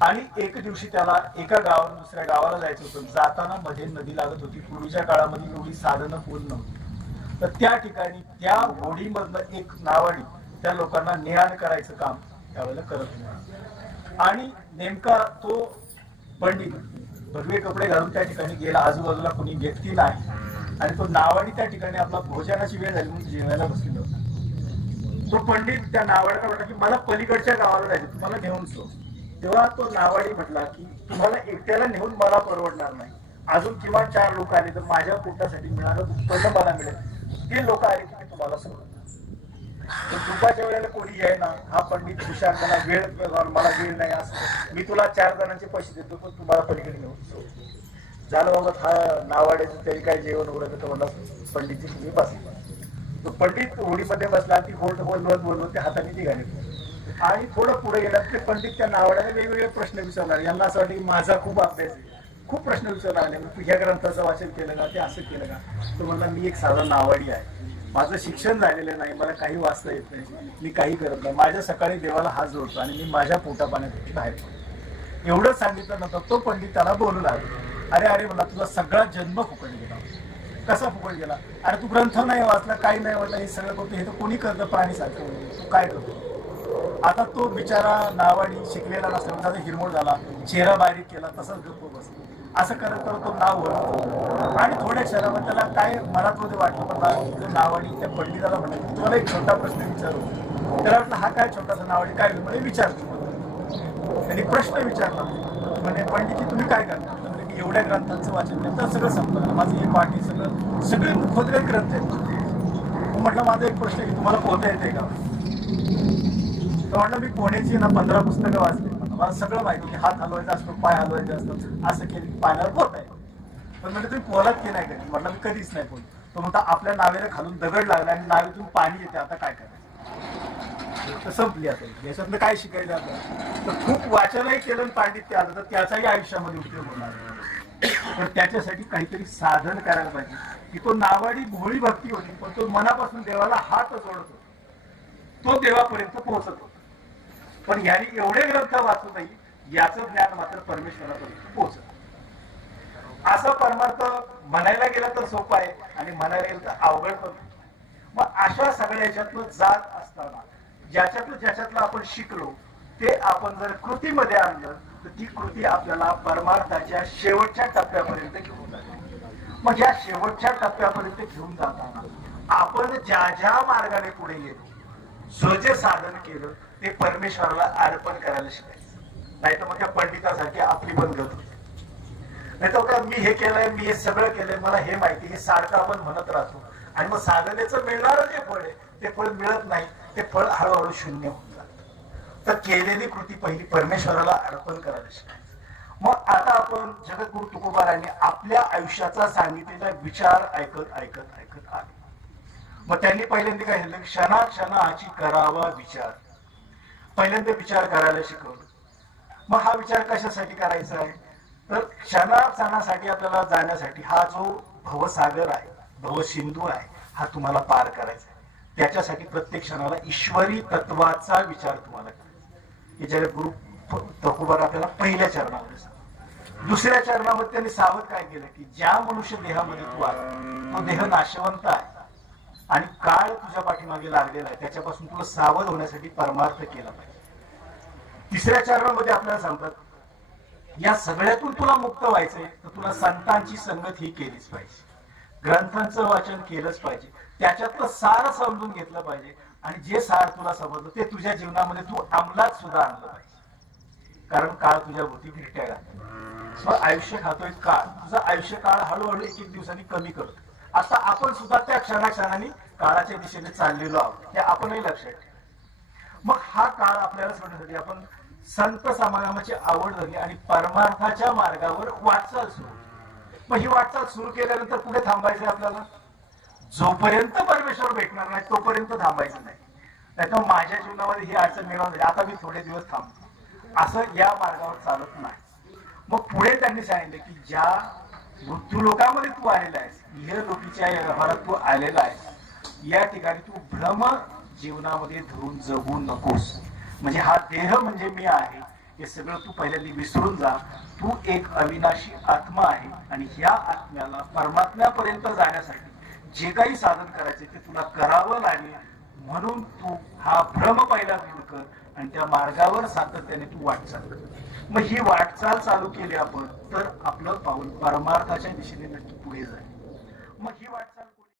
आणि एक दिवशी त्याला एका गावाला दुसऱ्या गावाला जायचं होतं. जाताना मध्ये नदी लागत होती. पूर्वीच्या काळामध्ये एवढी साधनं पूर्ण नव्हती. तर त्या ठिकाणी त्या होडीमधलं एक नावाडी त्या लोकांना नेहाण करायचं काम त्यावेळेला करत नाही आणि नेमका तो पंडित भगवे कपडे घालून त्या ठिकाणी गेला. आजूबाजूला कोणी व्यक्ती नाही. आणि तो नावाडी त्या ठिकाणी आपला भोजनाची वेळ झाली म्हणून जेवायला बसलेला होता. तो पंडित त्या नावाड्याला म्हटला की मला पलीकडच्या गावाला जायचं तुम्हाला घेऊन सो तेव्हा तो नावाडी म्हटला की तुम्हाला एकट्याला नेऊन मला परवडणार नाही अजून किमान चार लोक आले तर माझ्या पोटासाठी मिळालं उत्पन्न मला मिळेल ते लोक आले की मी तुम्हाला सोडत दुपारच्या वेळेला कोणी आहे ना हा पंडित हुशार मला वेळ मला वेळ नाही असं मी तुला चार जणांचे पैसे देतो पण तुम्हाला पलीकडे घेऊन झालं बाबा हा नावाड्याचं तरी काय जेवण उघडत तर म्हणला पंडितची तुम्ही बसला तो पंडित होडीमध्ये बसला ती होल्ड होल्ड बोलवत ते हाताने निघाले आणि थोडं पुढे गेलं ते पंडित त्या नावाड्याने वेगवेगळे प्रश्न विचारणार. यांना असं वाटतं की माझा खूप अभ्यास आहे. खूप प्रश्न विचारला आणि तू ग्रंथाचं वाचन केलं का? ते असं केलं का? तर म्हणला मी एक साधा नावाडी आहे. माझं शिक्षण झालेलं नाही. मला काही वाचता येत नाही. मी काही करत नाही. माझ्या सकाळी देवाला हात जोडतो आणि मी माझ्या पोटा बाहेर पडतो. एवढं सांगितलं नव्हतं तो पंडित त्याला बोलू लागला. अरे अरे मला तुझा सगळा जन्म फुकट गेला. कसा फुकट गेला? अरे तू ग्रंथ नाही वाचला काही नाही वाटलं हे सगळं करतो. हे तर कोणी करतं? प्राणी सारखं तू काय करतो? आता तो बिचारा नावाडी शिकलेला नसल्यामुळे म्हणजे त्याचा हिरमोड झाला चेहरा बारीक केला तसाच गप्प बसला असं करत करत तो नाव वळतो आणि थोड्या क्षणामध्ये त्याला काय मनातमध्ये वाटलं पण नावाडी त्या पंडिताला म्हणलं तुम्हाला एक छोटा प्रश्न विचारू. त्याला वाटलं हा काय छोटासा नावाडी काय म्हणजे विचारतो. त्यांनी प्रश्न विचारला. म्हणजे पंडितजी तुम्ही काय करता? म्हणजे एवढ्या ग्रंथांचं वाचन केलं तर सगळं संपलं. माझं हे पाठी सगळं सगळे मुखोद्गत ग्रंथ आहेत. म्हटलं माझा एक प्रश्न आहे की तुम्हाला पोहता येते का? म्हणलं मी पोहण्याची ना पंधरा पुस्तकं वाचली. मला सगळं माहिती की हात हलवायचा असतो पाय हलवायचा असतो. असं केलं की पाण्यावर पोहत आहे. पण म्हणजे तुम्ही पोहलात की नाही कधी. म्हटलं मी कधीच नाही पोहत तो म्हणता आपल्या नावेला खालून दगड लागला आणि नावेतून पाणी येते. आता काय करायचं? तर संपली आता. याच्यातनं काय शिकायचं आता? तर खूप वाचनही केलं पांडित्य आलं. तर त्याचाही आयुष्यामध्ये उपयोग होणार पण त्याच्यासाठी काहीतरी साधन करायला पाहिजे. की तो नावाडी भोळी भक्ती होती पण तो मनापासून देवाला हात जोडतो तो देवापर्यंत पोहोचत होता. पण याने एवढे ग्रंथ वाचूनही याचं ज्ञान मात्र परमेश्वरापर्यंत पोहोचत असं परमार्थ म्हणायला गेलं तर सोपं आहे आणि म्हणायला गेलं तर अवघड पण मग अशा सगळ्या ह्याच्यातलं जात असताना ज्याच्यातलं ज्याच्यातलं आपण शिकलो ते आपण जर कृतीमध्ये आणलं तर ती कृती आपल्याला परमार्थाच्या शेवटच्या टप्प्यापर्यंत घेऊन जाते. मग या शेवटच्या टप्प्यापर्यंत घेऊन जाताना आपण ज्या ज्या मार्गाने पुढे गेलो जो जे साधन केलं ते परमेश्वराला अर्पण करायला शिकायचं. नाही तर मग त्या पंडितासारखी आपली पण गत होती. नाही तर का मी हे केलंय मी हे सगळं केलंय मला हे माहिती हे सारखं आपण म्हणत राहतो. आणि मग साधनेचं मिळणार जे फळ आहे ते फळ मिळत नाही ते फळ हळूहळू शून्य होऊन जात. तर केलेली कृती पहिली परमेश्वराला अर्पण करायला शिकायचं. मग आता आपण जगद्गुरु तुकोबारांनी आपल्या आयुष्याचा सांगितलेला विचार ऐकत ऐकत ऐकत आले. मग त्यांनी पहिल्यांदा काय झालं क्षणा क्षणाची करावा विचार. पहिल्यांदा विचार करायला शिकवलं. मग हा विचार कशासाठी करायचा आहे? तर क्षणा आपल्याला जाण्यासाठी हा जो भवसागर आहे भवसिंधू आहे हा तुम्हाला पार करायचा आहे. त्याच्यासाठी प्रत्येक क्षणाला ईश्वरी तत्वाचा विचार तुम्हाला करायचा की जर गुरु तकुबार आपल्याला पहिल्या चरणामध्ये सांगतात. दुसऱ्या चरणामध्ये त्यांनी सावध काय केलं की ज्या मनुष्य देहामध्ये तू आहे तो देह नाशवंत आहे. आणि काळ तुझ्या पाठीमागे लागलेला आहे. त्याच्यापासून तुला सावध होण्यासाठी परमार्थ केला पाहिजे. तिसऱ्या चरणामध्ये आपल्याला सांगतात या सगळ्यातून तुला मुक्त व्हायचंय तर तुला संतांची संगत ही केलीच पाहिजे. ग्रंथांचं वाचन केलंच पाहिजे. त्याच्यातलं सार समजून घेतलं पाहिजे. आणि जे सार तुला समजलं ते तुझ्या जीवनामध्ये तू अंमलात सुद्धा आणलं पाहिजे. कारण काळ तुझ्या भोवती फिरट्या मग आयुष्य खातोय काळ. तुझं आयुष्य काळ हळूहळू एक एक दिवसांनी कमी करतो आता आपण सुद्धा त्या क्षणाक्षणाने काळाच्या दिशेने चाललेलो आहोत. हे आपणही लक्षात ठेवा मग हा काळ आपल्याला सोडण्यासाठी आपण संत समागमाची आवड झाली आणि परमार्थाच्या मार्गावर वाटचाल सुरू मग ही वाटचाल सुरू केल्यानंतर कुठे थांबायचं आपल्याला? जोपर्यंत परमेश्वर भेटणार नाही तोपर्यंत थांबायचं नाही. नाहीतर माझ्या जीवनामध्ये ही अडचण निर्माण झाली. आता मी थोडे दिवस थांबतो. असं या मार्गावर चालत नाही. मग पुढे त्यांनी सांगितलं की ज्या मृत्यू लोकामध्ये तू आलेला आहेस. इह लोकीच्या या व्यवहारात तू आलेला आहेस. या ठिकाणी तू भ्रम जीवनामध्ये धरून जगू नकोस. म्हणजे हा देह म्हणजे मी आहे. हे सगळं तू पहिल्यांदा विसरून जा. तू एक अविनाशी आत्मा आहे आणि ह्या आत्म्याला परमात्म्यापर्यंत जाण्यासाठी जे काही साधन करायचे ते तुला करावं लागेल. म्हणून तू हा भ्रम पहिला दूर कर आणि त्या मार्गावर सातत्याने तू वाटचाल कर. मग ही वाटचाल चालू केली आपण तर आपलं पाऊल परमार्थाच्या दिशेने नक्की पुढे जाईल. मग ही वाटचाल